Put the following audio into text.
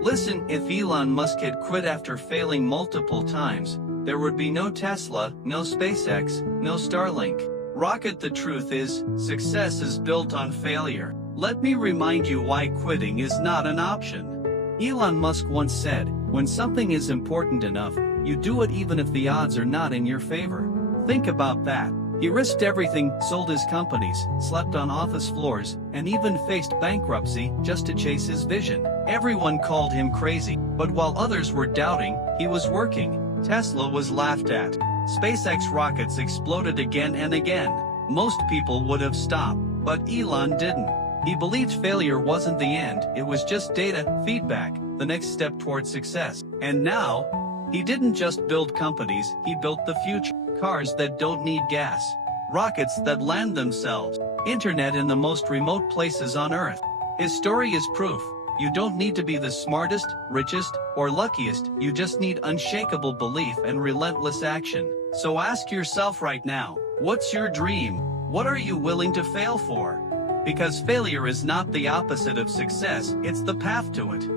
Listen, if Elon Musk had quit after failing multiple times, there would be no Tesla, no SpaceX, no Starlink. Rocket. The truth is, success is built on failure. Let me remind you why quitting is not an option. Elon Musk once said, "When something is important enough, you do it even if the odds are not in your favor." Think about that. He risked everything, sold his companies, slept on office floors, and even faced bankruptcy just to chase his vision. Everyone called him crazy, but while others were doubting, he was working. Tesla was laughed at. SpaceX rockets exploded again and again. Most people would have stopped, but Elon didn't. He believed failure wasn't the end, it was just data, feedback, the next step towards success. And now, he didn't just build companies, he built the future. Cars that don't need gas. Rockets that land themselves. Internet in the most remote places on Earth. His story is proof. You don't need to be the smartest, richest, or luckiest, you just need unshakable belief and relentless action. So ask yourself right now, what's your dream? What are you willing to fail for? Because failure is not the opposite of success, it's the path to it.